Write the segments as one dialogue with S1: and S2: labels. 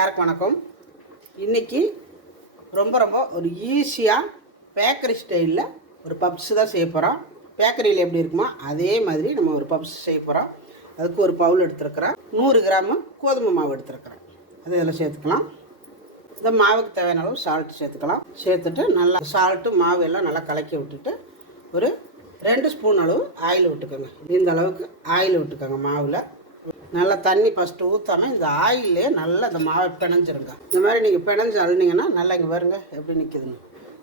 S1: எல்லாருக்கும் வணக்கம். இன்றைக்கி ரொம்ப ரொம்ப ஒரு ஈஸியாக பேக்கரி ஸ்டைலில் ஒரு பப்ஸ் தான் செய்ய போகிறோம் பேக்கரியில் எப்படி இருக்குமோ அதே மாதிரி நம்ம ஒரு பப்ஸ் செய்ய போகிறோம் அதுக்கு ஒரு பவுல் எடுத்துருக்குறோம் நூறு கிராமு கோதுமை மாவு எடுத்துருக்குறோம் அதை இதில் சேர்த்துக்கலாம். இந்த மாவுக்கு தேவையான அளவு சால்ட் சேர்த்துக்கலாம். சேர்த்துட்டு நல்லா சால்ட்டு மாவு எல்லாம் நல்லா கலக்கி விட்டுட்டு ஒரு ரெண்டு ஸ்பூன் அளவு ஆயில் விட்டுக்கோங்க. இந்த அளவுக்கு ஆயில் விட்டுக்கோங்க மாவில். நல்லா தண்ணி ஃபஸ்ட்டு ஊற்றாமல் இந்த ஆயிலே நல்லா இந்த மாவை பிணைஞ்சிருங்க. இந்த மாதிரி நீங்கள் பிணைஞ்சு அழுனீங்கன்னா நல்லா இங்கே வருங்க எப்படி நிற்கிதுன்னு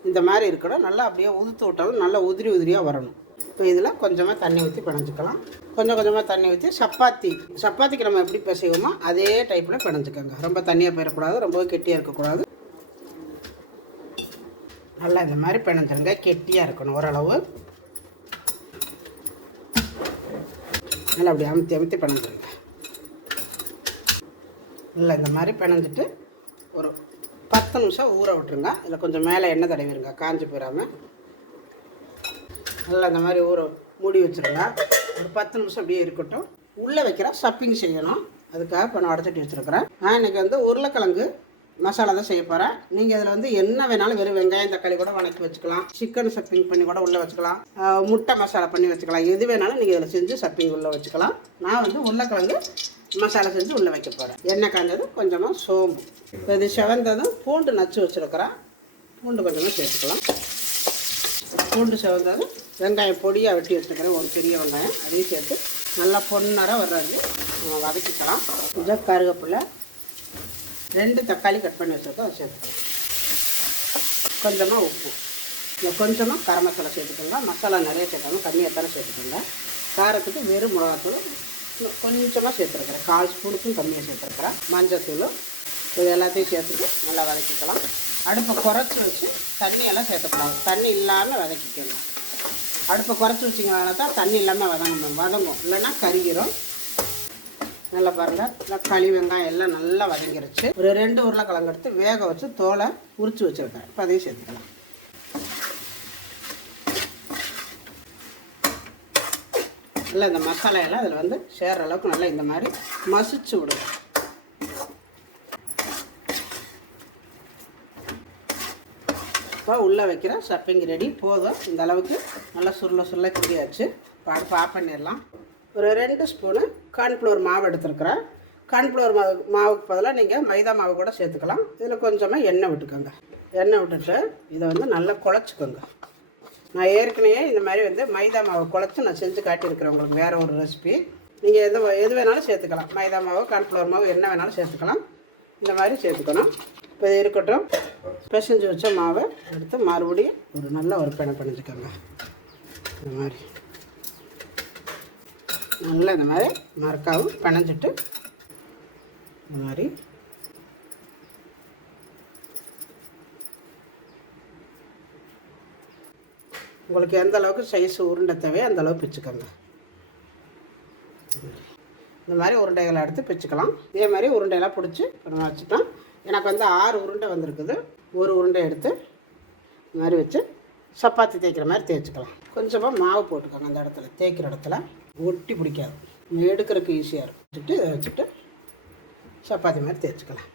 S1: இந்த மாதிரி இருக்கணும். நல்லா அப்படியே உதுத்து விட்டாலும் நல்லா உதிரி உதிரியாக வரணும். இப்போ இதில் கொஞ்சமாக தண்ணி ஊற்றி பிணைஞ்சிக்கலாம். கொஞ்சம் கொஞ்சமாக தண்ணி ஊற்றி சப்பாத்தி. சப்பாத்திக்கு நம்ம எப்படி பிசைவோமோ அதே டைப்பில் பிணைஞ்சிக்கோங்க. ரொம்ப தண்ணியாக போயிடக்கூடாது ரொம்ப கெட்டியாக இருக்கக்கூடாது. நல்லா இந்த மாதிரி பிணைஞ்சிருங்க. கெட்டியாக இருக்கணும் ஓரளவு. நல்லா அப்படி அமுத்தி அமுத்தி பிணைஞ்சிருங்க. இல்லை இந்த மாதிரி பிணைஞ்சிட்டு ஒரு பத்து நிமிஷம் ஊற விட்டுருங்க. இதில் கொஞ்சம் மேலே எண்ணெய் தடவிடுங்க காஞ்சி போயிடாமல் நல்லா இந்த மாதிரி ஊற மூடி வச்சுருங்க. ஒரு பத்து நிமிஷம் அப்படியே இருக்கட்டும். உள்ளே வைக்கிற ஸ்டப்பிங் செய்யணும். அதுக்காக இப்போ நான் அடைச்சிட்டு வச்சுருக்கிறேன். நான் இன்றைக்கி வந்து உருளைக்கிழங்கு மசாலா தான் செய்ய போகிறேன் நீங்கள் இதில் வந்து என்ன வேணாலும் வெறும் வெங்காயம் தக்காளி கூட வணக்கி வச்சுக்கலாம். சிக்கன் சப்பிங் பண்ணி கூட உள்ளே வச்சுக்கலாம். முட்டை மசாலா பண்ணி வச்சுக்கலாம். எது வேணாலும் நீங்கள் இதில் செஞ்சு சப்பிங் உள்ளே வச்சுக்கலாம். நான் வந்து உருளைக்கிழங்கு மசாலா செஞ்சு உள்ளே வைக்க போகிறேன் எண்ணெய் காய்ஞ்சதும் கொஞ்சமாக சோம்பு. இப்போ இது செவந்ததும் பூண்டு நச்சு வச்சுருக்கிறேன். பூண்டு கொஞ்சமாக சேர்த்துக்கலாம். பூண்டு செவந்ததும் வெங்காயம் பொடியாக வெட்டி வச்சுருக்கிறேன். ஒரு பெரிய வெங்காயம். அதையும் சேர்த்து நல்லா பொன்னராக வர்றது நம்ம வதக்கிக்கலாம். கொஞ்சம் கருவேப்பிலை ரெண்டு தக்காளி கட் பண்ணி வச்சுருக்கோம் அதை சேர்த்துக்கலாம். கொஞ்சமாக உப்பு. இல்லை கொஞ்சமாக கரம் மசாலா சேர்த்துக்கோங்க மசாலா நிறைய சேர்த்தாங்க கம்மியாக தானே சேர்த்துக்கோங்க. காரத்துக்கு வெறும் மிளகாத்தூள் கொஞ்சமாக சேர்த்துருக்குறேன். கால் ஸ்பூனுக்கும் கம்மியாக சேர்த்துருக்குறேன். மஞ்சத்தூள் இது எல்லாத்தையும் சேர்த்துட்டு நல்லா வதக்கிக்கலாம். அடுப்பை குறைச்சி வச்சு தண்ணியெல்லாம் சேர்த்துக்கலாம். தண்ணி இல்லாமல் வதக்கிக்கணும் அடுப்பை குறைச்சி வச்சிங்கன்னா தான் தண்ணி இல்லாமல் வதங்கணும் வதங்கும். இல்லைன்னா கருகிறோம் நல்லா பாருங்கள் தக்காளி வெங்காயம் எல்லாம் நல்லா வதங்கிருச்சு. ஒரு ரெண்டு உருளைக்கிழங்கு எடுத்து வேக வச்சு தோலை உரிச்சு வச்சுருக்கேன். இப்போ அதையும் சேர்த்துக்கலாம். நல்லா இந்த மசாலையெல்லாம் அதில் வந்து சேர்கிற அளவுக்கு நல்லா இந்த மாதிரி மசிச்சு விடுங்க. இப்போ உள்ளே வைக்கிற ஸ்டப்பிங் ரெடி போதும். இந்த அளவுக்கு நல்லா சுருள சுருள கிரியாச்சு இப்போ அடுப்பு ஆஃப் பண்ணிடலாம். ஒரு ரெண்டு ஸ்பூனு கார்ன்ஃப்ளவர் மாவு எடுத்துருக்குறேன். கார்ன்ஃப்ளவர் மாவு மாவுக்கு பதிலாக நீங்கள் மைதா மாவு கூட சேர்த்துக்கலாம். இதில் கொஞ்சமாக எண்ணெய் விட்டுக்கோங்க. எண்ணெய் விட்டுட்டு இதை வந்து நல்லா குழச்சிக்கோங்க. நான் ஏற்கனவே இந்த மாதிரி வந்து மைதா மாவு குழச்சி நான் செஞ்சு காட்டியிருக்கிறேன் உங்களுக்கு வேறு ஒரு ரெசிபி நீங்கள் எது எது வேணாலும் சேர்த்துக்கலாம். மைதா மாவு கார்ன்ஃப்ளவர் மாவு என்ன வேணாலும் சேர்த்துக்கலாம். இந்த மாதிரி சேர்த்துக்கணும். இப்போ இருக்கட்டும். பிசைஞ்சு வச்ச மாவை எடுத்து மறுபடியும் ஒரு நல்ல ஒரு பிணை பிணைஞ்சிக்கோங்க இந்த மாதிரி. நல்லா இந்த மாதிரி மறக்காவும் பிணைஞ்சிட்டு இந்த மாதிரி. உங்களுக்கு எந்த அளவுக்கு சைஸ் உருண்டை தேவையோ அந்த அளவுக்கு பிச்சுக்கோங்க. இந்த மாதிரி உருண்டைகளை எடுத்து பிச்சுக்கலாம். இதே மாதிரி உருண்டையெல்லாம் பிடிச்சி வச்சுட்டோம் எனக்கு வந்து ஆறு உருண்டை வந்திருக்குது. ஒரு உருண்டை எடுத்து இந்த மாதிரி வச்சு சப்பாத்தி தேய்க்கிற மாதிரி தேய்ச்சிக்கலாம். கொஞ்சமாக மாவு போட்டுக்கோங்க அந்த இடத்துல. தேய்க்கிற இடத்துல ஒட்டி பிடிக்காது. எடுக்கிறதுக்கு ஈஸியாக இருக்கும். வச்சுட்டு இதை வச்சுட்டு சப்பாத்தி மாதிரி தேய்ச்சிக்கலாம்.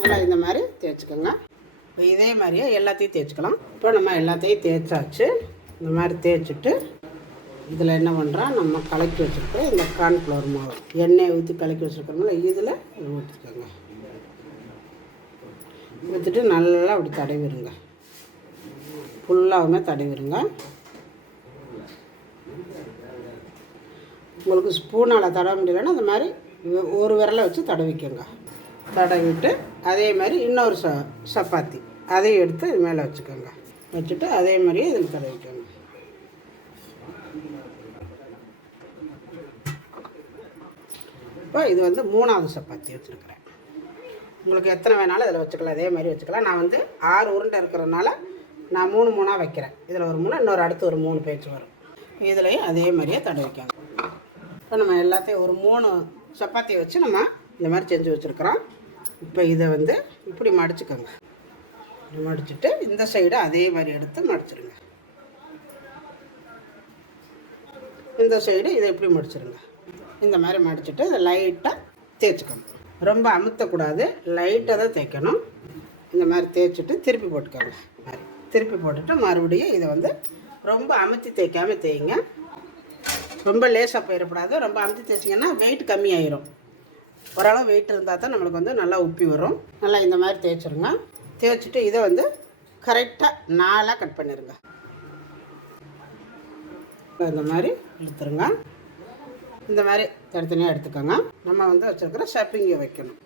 S1: நல்லா இந்த மாதிரி தேய்ச்சிக்கோங்க. இப்போ இதே மாதிரியே எல்லாத்தையும் தேய்ச்சிக்கலாம். இப்போ நம்ம எல்லாத்தையும் தேய்ச்சாச்சு. இந்த மாதிரி தேய்ச்சிட்டு இதில் என்ன பண்ணுறோம் நம்ம கலக்கி வச்சுருக்கோம் இந்த கார்ன்ஃப்ளவர் மாவு. எண்ணெய் ஊற்றி கலக்கி வச்சுருக்கோம்ல இதில் ஊற்றிக்கோங்க. ஊற்றிட்டு நல்லா அப்படி தடவிடுங்க. ஃபுல்லாகவுமே தடவிடுங்க. உங்களுக்கு ஸ்பூனால் தடவ முடியலன்னா அந்த மாதிரி ஒரு விரலை வச்சு தடவிக்கோங்க. தடவிட்டு அதே மாதிரி இன்னொரு ச சப்பாத்தி. அதையும் எடுத்து இது மேலே வச்சுக்கோங்க. வச்சுட்டு அதே மாதிரியே இதில் தடவிக்கோங்க இப்போ இது வந்து மூணாவது சப்பாத்தி வச்சுருக்கிறேன். உங்களுக்கு எத்தனை வேணாலும் இதில் வச்சுக்கலாம். அதே மாதிரி வச்சுக்கலாம். நான் வந்து ஆறு உருண்டை இருக்கிறதுனால நான் மூணு மூணாக வைக்கிறேன். இதில் ஒரு மூணு இன்னொரு அடுத்து ஒரு மூணு பேச்சு வரும். இதுலேயும் அதே மாதிரியே தடவிக்காங்க இப்போ நம்ம எல்லாத்தையும் ஒரு மூணு சப்பாத்தியை வச்சு நம்ம இந்த மாதிரி செஞ்சு வச்சுருக்குறோம். இப்போ இதை வந்து இப்படி மடிச்சுக்கோங்க. மடிச்சுட்டு இந்த சைடு அதே மாதிரி எடுத்து மடிச்சிருங்க. இந்த சைடு இதை இப்படி மடிச்சிருங்க. இந்த மாதிரி மடிச்சுட்டு இதை லைட்டாக தேய்ச்சிக்கணும் ரொம்ப அமுத்தக்கூடாது. லைட்டாக தான் தேய்க்கணும். இந்த மாதிரி தேய்ச்சிட்டு திருப்பி போட்டுக்கோங்க. மாதிரி திருப்பி போட்டுட்டு மறுபடியும் இதை வந்து ரொம்ப அமுத்தி தேய்க்காமல் தேய்ங்க. ரொம்ப லேசாக போயிடக்கூடாது. ரொம்ப அமுத்தி தேய்ச்சிங்கன்னா வெயிட் கம்மியாயிரும். ஓரளவு வெயிட் இருந்தால் தான் நம்மளுக்கு வந்து நல்லா உப்பி வரும். நல்லா இந்த மாதிரி தேய்ச்சிருங்க. தேய்ச்சிட்டு இதை வந்து கரெக்டாக நாலாக கட் பண்ணிடுங்க இந்த மாதிரி இழுத்துருங்க. இந்த மாதிரி தனித்தனியாக எடுத்துக்கோங்க. நம்ம வந்து வச்சுருக்கிற ஷப்பிங்கை வைக்கணும்.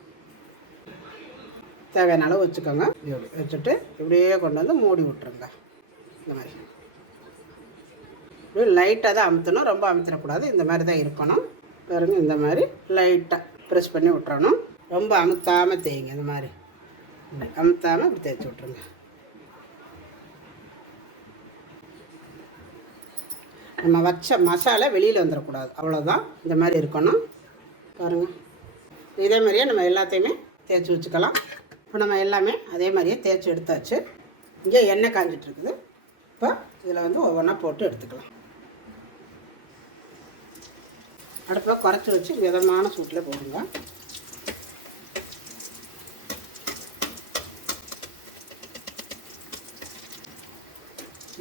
S1: தேவையான அளவு வச்சுக்கோங்க. இப்படி வச்சுட்டு இப்படியே கொண்டு வந்து மூடி விட்டுருங்க. இந்த மாதிரி. இப்படி லைட்டாக தான் அமுத்தணும். ரொம்ப அமுத்திடக்கூடாது இந்த மாதிரி தான் இருக்கணும். பாருங்கள் இந்த மாதிரி லைட்டாக ப்ரெஸ் பண்ணி விட்டுறணும். ரொம்ப அமுத்தாமல் தேய்ங்க இந்த மாதிரி. அமுத்தாமல் இப்படி தேய்ச்சி விட்ருங்க நம்ம வச்ச மசாலா வெளியில் வந்துடக்கூடாது அவ்வளோதான் இந்த மாதிரி இருக்கணும். பாருங்கள் இதே மாதிரியே நம்ம எல்லாத்தையுமே தேய்ச்சி வச்சுக்கலாம். இப்போ நம்ம எல்லாமே அதே மாதிரியே தேய்ச்சி எடுத்தாச்சு. இங்கே எண்ணெய் காஞ்சிட்ருக்குது இப்போ இதில் வந்து ஒவ்வொன்றா போட்டு எடுத்துக்கலாம். அடுப்பில் குறைச்சி வச்சு விதமான சூட்டில் போடுங்க.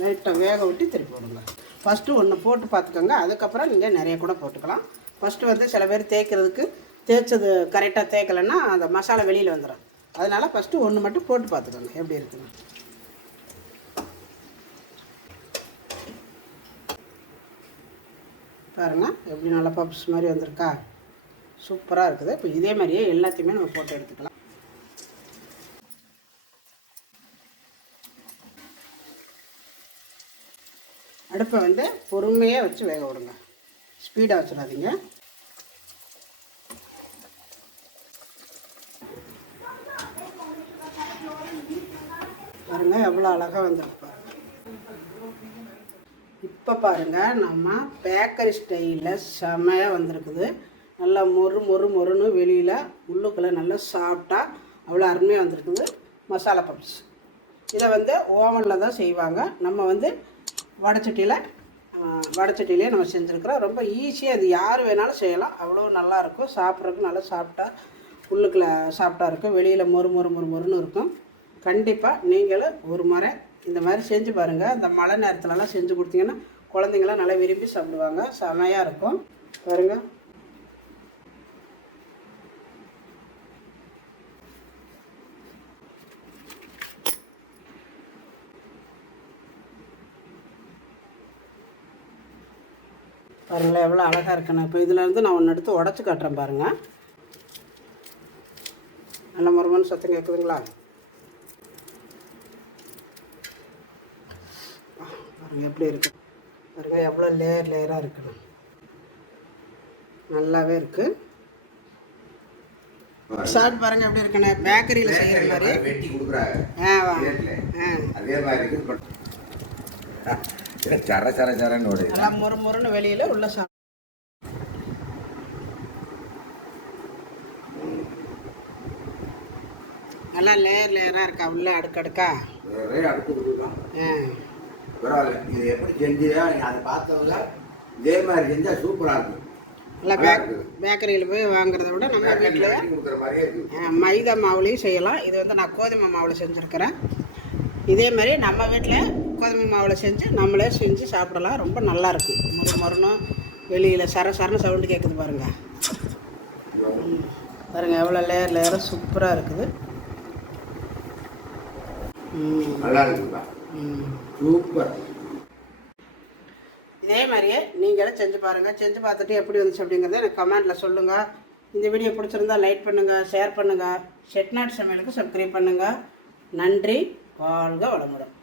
S1: லைட்டாக வேக விட்டு திருப்பி விடுங்க ஃபஸ்ட்டு ஒன்று போட்டு பார்த்துக்கோங்க. அதுக்கப்புறம் நீங்கள் நிறைய கூட போட்டுக்கலாம். ஃபஸ்ட்டு வந்து சில பேர் தேய்க்கிறதுக்கு தேய்ச்சது கரெக்டாக தேய்க்கலைன்னா அந்த மசாலா வெளியில் வந்துடும் அதனால் ஃபஸ்ட்டு ஒன்று மட்டும் போட்டு பார்த்துக்கோங்க. எப்படி இருக்குன்னு. பாருங்கள் எப்படி நல்லா பப்ஸ் மாதிரி வந்திருக்கா? சூப்பராக இருக்குது. இப்போ இதே மாதிரியே எல்லாத்தையுமே நம்ம போட்டு எடுத்துக்கலாம். அடுப்பை வந்து பொறுமையாக வச்சு வேக விடுங்க. ஸ்பீடாக வச்சிடாதீங்க. பாருங்க எவ்வளோ அழகாக வந்திருக்கு. இப்போ பாருங்க நம்ம பேக்கரி ஸ்டைலில் செமையாக வந்திருக்குது. நல்லா மொறு மொறு மொறுன்னு வெளியில் உள்ளுக்குள்ளே நல்லா சாப்பிட்டா அவ்வளோ அருமையாக வந்திருக்குது. மசாலா பப்ஸ் இதை வந்து ஓவனில் தான் செய்வாங்க. நம்ம வந்து வடச்சட்டியில் வடச்சட்டியிலே நம்ம செஞ்சுருக்குறோம். ரொம்ப ஈஸியாக இது யார் வேணாலும் செய்யலாம். அவ்வளோ நல்லாயிருக்கும் சாப்பிட்றதுக்கு நல்லா சாப்பிட்டா உள்ளுக்குள்ளே சாப்பிட்டா இருக்கும். வெளியில் மொறு மொறு மொறு மொறுன்னு இருக்கும். கண்டிப்பாக நீங்களும் ஒரு முறை இந்த மாதிரி செஞ்சு பாருங்கள் இந்த மழை நேரத்துலலாம் செஞ்சு கொடுத்தீங்கன்னா குழந்தைங்களாம் நல்லா விரும்பி சாப்பிடுவாங்க. செமையாக இருக்கும். பாருங்கள் பாருங்களேன் எவ்வளோ அழகாக இருக்குன்னு இப்போ இதில் இருந்து நான் ஒன்று எடுத்து உடச்சி காட்டுறேன் பாருங்கள் நல்ல முருகன் சத்தம் கேட்குதுங்களா பாருங்க எப்படி இருக்கு. பாருங்க எவ்வளோ லேயர் லேயராக இருக்குன்னு நல்லாவே இருக்கு. சாப்பிட்டு பாருங்க எப்படி இருக்குன்னு. பேக்கரியில் செய்கிற மாதிரி.
S2: வெட்டி கொடுக்குறாங்க.
S1: ஆ வா.
S2: ரேட்ல.
S1: ஆ.
S2: அதே மாதிரி இது சர சர சரன்னு ஓடுது
S1: நல்லா முறு முறுன்னு வெளியில் உள்ள சா நல்லா லேயர் லேயராக இருக்கா? உள்ள அடுக்கடுக்கா? ஆ.
S2: பரவாயில்ல. இது எப்படி செஞ்சியா அதை பார்த்தவங்க இதே மாதிரி செஞ்சா சூப்பரா இருக்கும்.
S1: பேக்கரியில் போய் வாங்குறத விட நம்ம வீட்டில் மைதா மாவுலேயும் செய்யலாம். இது வந்து நான் கோதுமை மாவில் செஞ்சுருக்கிறேன். இதே மாதிரி நம்ம வீட்டில் கோதுமை மாவில் செஞ்சு நம்மளே செஞ்சு சாப்பிடலாம். ரொம்ப நல்லா இருக்கு. மறு மறுணும் வெளியில் சர சரண சவுண்டு கேட்குது பாருங்க. ம். பாருங்க எவ்வளோ லேயர் லேயராக சூப்பராக இருக்குது
S2: நல்லா இருக்குப்பா.
S1: ம்
S2: சூப்பர்
S1: இதே மாதிரியே நீங்களும் செஞ்சு பாருங்கள் செஞ்சு பார்த்துட்டு எப்படி வந்துச்சு அப்படிங்கிறத எனக்கு கமெண்ட்டில் சொல்லுங்கள் இந்த வீடியோ பிடிச்சிருந்தா லைக் பண்ணுங்கள் ஷேர் பண்ணுங்கள் செட்நாட் சமையலுக்கு சப்ஸ்கிரைப் பண்ணுங்கள் நன்றி. வாழ்க வளமுடன்.